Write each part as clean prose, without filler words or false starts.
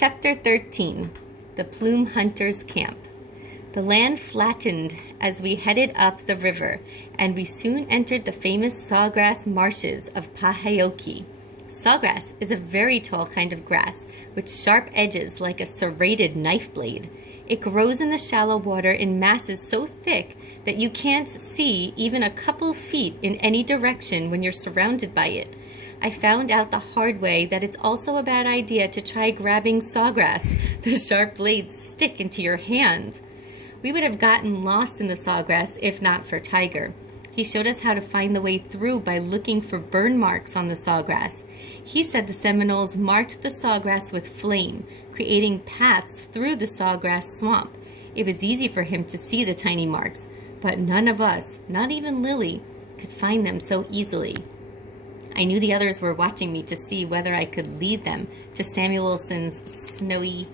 Chapter 13. The Plume Hunters' Camp. The land flattened as we headed up the river, and we soon entered the famous sawgrass marshes of Pahaoki. Sawgrass is a very tall kind of grass with sharp edges like a serrated knife blade. It grows in the shallow water in masses so thick that you can't see even a couple feet in any direction when you're surrounded by it. I found out the hard way that it's also a bad idea to try grabbing sawgrass. The sharp blades stick into your hand. We would have gotten lost in the sawgrass if not for Tiger. He showed us how to find the way through by looking for burn marks on the sawgrass. He said the Seminoles marked the sawgrass with flame, creating paths through the sawgrass swamp. It was easy for him to see the tiny marks, but none of us, not even Lily, could find them so easily. I knew the others were watching me to see whether I could lead them to Samuelson's snowy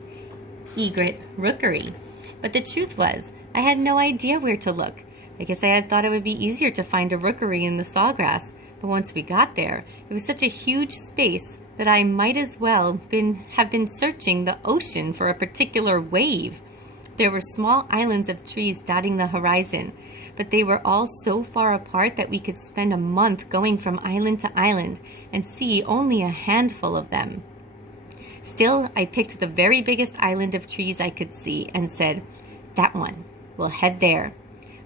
egret rookery. But the truth was, I had no idea where to look. I guess I had thought it would be easier to find a rookery in the sawgrass, but once we got there, it was such a huge space that I might as well have been searching the ocean for a particular wave. There were small islands of trees dotting the horizon, but they were all so far apart that we could spend a month going from island to island and see only a handful of them. Still, I picked the very biggest island of trees I could see and said, "That one, we'll head there."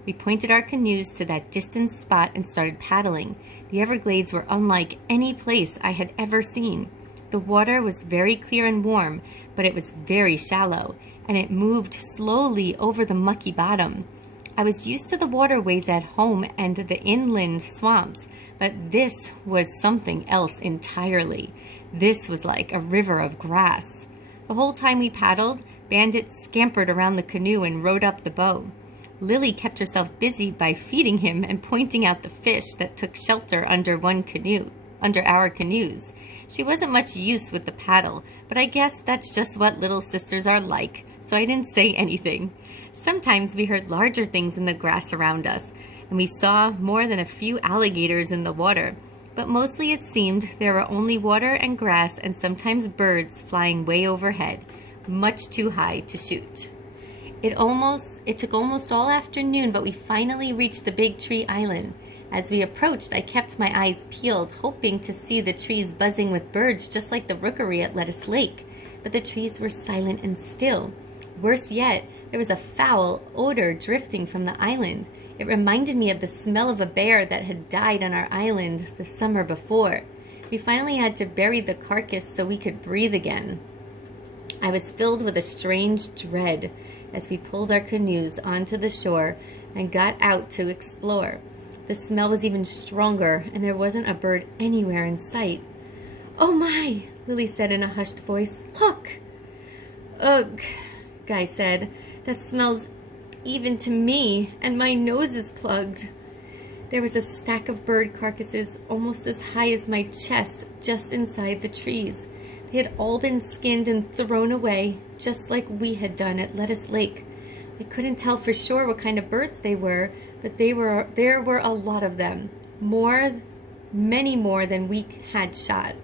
We pointed our canoes to that distant spot and started paddling. The Everglades were unlike any place I had ever seen. The water was very clear and warm, but it was very shallow, and it moved slowly over the mucky bottom. I was used to the waterways at home and the inland swamps, but this was something else entirely. This was like a river of grass. The whole time we paddled, Bandit scampered around the canoe and rode up the bow. Lily kept herself busy by feeding him and pointing out the fish that took shelter under our canoes. She wasn't much use with the paddle, but I guess that's just what little sisters are like, so I didn't say anything. Sometimes we heard larger things in the grass around us, and we saw more than a few alligators in the water, but mostly it seemed there were only water and grass and sometimes birds flying way overhead, much too high to shoot. It took almost all afternoon, but we finally reached the big tree island. As we approached, I kept my eyes peeled, hoping to see the trees buzzing with birds just like the rookery at Lettuce Lake, but the trees were silent and still. Worse yet, there was a foul odor drifting from the island. It reminded me of the smell of a bear that had died on our island the summer before. We finally had to bury the carcass so we could breathe again. I was filled with a strange dread as we pulled our canoes onto the shore and got out to explore. The smell was even stronger, and there wasn't a bird anywhere in sight. "Oh my," Lily said in a hushed voice. "Look!" "Ugh," Guy said. "That smells even to me, and my nose is plugged." There was a stack of bird carcasses almost as high as my chest just inside the trees. They had all been skinned and thrown away, just like we had done at Lettuce Lake. I couldn't tell for sure what kind of birds they were, but there were a lot of them. Many more than we had shot.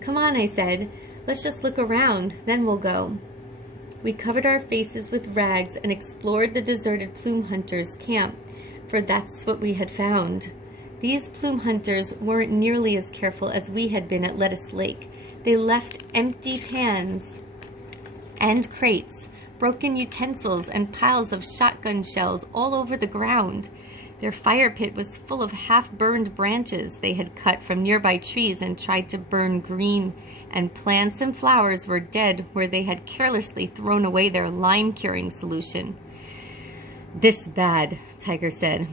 "Come on," I said. "Let's just look around, then we'll go." We covered our faces with rags and explored the deserted plume hunters' camp, for that's what we had found. These plume hunters weren't nearly as careful as we had been at Lettuce Lake. They left empty pans and crates, broken utensils, and piles of shotgun shells all over the ground. Their fire pit was full of half-burned branches they had cut from nearby trees and tried to burn green, and plants and flowers were dead where they had carelessly thrown away their lime-curing solution. "This bad," Tiger said.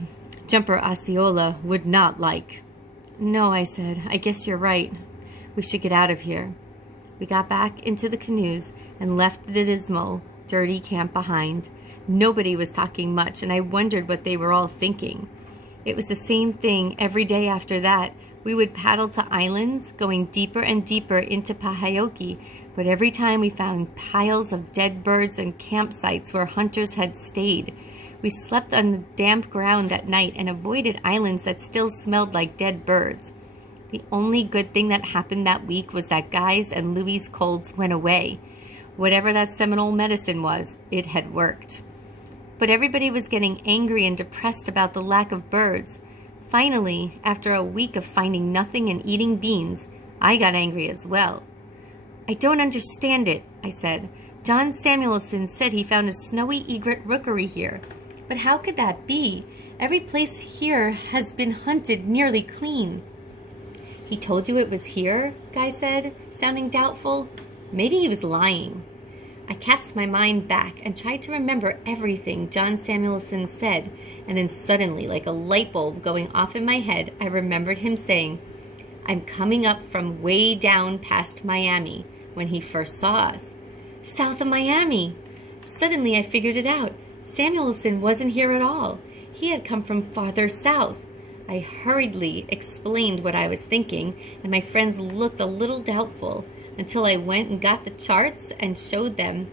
"Jumper Osceola would not like." "No," I said. "I guess you're right. We should get out of here." We got back into the canoes and left the dismal, dirty camp behind. Nobody was talking much, and I wondered what they were all thinking. It was the same thing every day after that. We would paddle to islands, going deeper and deeper into Pahaoki, but every time we found piles of dead birds and campsites where hunters had stayed. We slept on the damp ground at night and avoided islands that still smelled like dead birds. The only good thing that happened that week was that Guy's and Louie's colds went away. Whatever that Seminole medicine was, it had worked. But everybody was getting angry and depressed about the lack of birds. Finally, after a week of finding nothing and eating beans, I got angry as well. "I don't understand it," I said. "John Samuelson said he found a snowy egret rookery here. But how could that be? Every place here has been hunted nearly clean." "He told you it was here?" Guy said, sounding doubtful. Maybe he was lying. I cast my mind back and tried to remember everything John Samuelson said, and then suddenly, like a light bulb going off in my head, I remembered him saying, "I'm coming up from way down past Miami," when he first saw us. South of Miami! Suddenly I figured it out. Samuelson wasn't here at all. He had come from farther south. I hurriedly explained what I was thinking, and my friends looked a little doubtful until I went and got the charts and showed them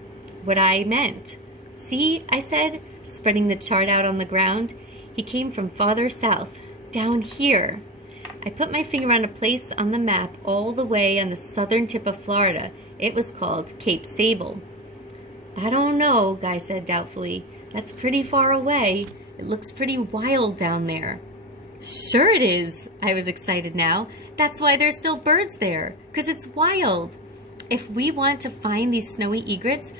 what I meant. "See," I said, spreading the chart out on the ground. "He came from farther south, down here." I put my finger on a place on the map all the way on the southern tip of Florida. It was called Cape Sable. "I don't know," Guy said doubtfully. "That's pretty far away. It looks pretty wild down there." "Sure it is." I was excited now. "That's why there's still birds there, 'cause it's wild. If we want to find these snowy egrets,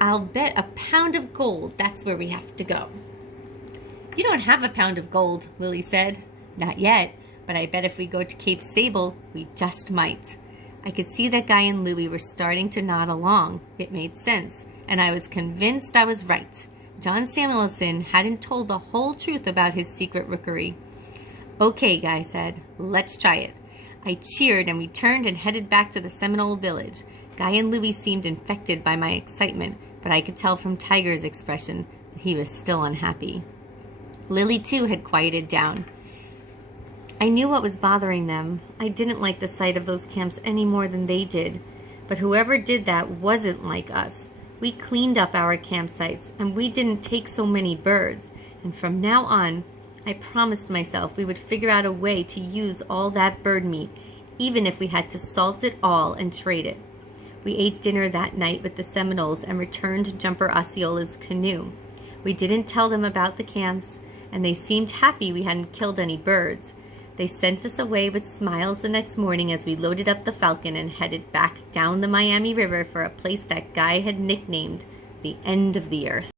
I'll bet a pound of gold that's where we have to go." "You don't have a pound of gold," Lily said. "Not yet, but I bet if we go to Cape Sable, we just might." I could see that Guy and Louie were starting to nod along. It made sense, and I was convinced I was right. John Samuelson hadn't told the whole truth about his secret rookery. "Okay," Guy said, "let's try it." I cheered, and we turned and headed back to the Seminole village. Guy and Louie seemed infected by my excitement, but I could tell from Tiger's expression that he was still unhappy. Lily, too, had quieted down. I knew what was bothering them. I didn't like the sight of those camps any more than they did. But whoever did that wasn't like us. We cleaned up our campsites, and we didn't take so many birds. And from now on, I promised myself we would figure out a way to use all that bird meat, even if we had to salt it all and trade it. We ate dinner that night with the Seminoles and returned to Jumper Osceola's canoe. We didn't tell them about the camps, and they seemed happy we hadn't killed any birds. They sent us away with smiles the next morning as we loaded up the Falcon and headed back down the Miami River for a place that Guy had nicknamed the End of the Earth.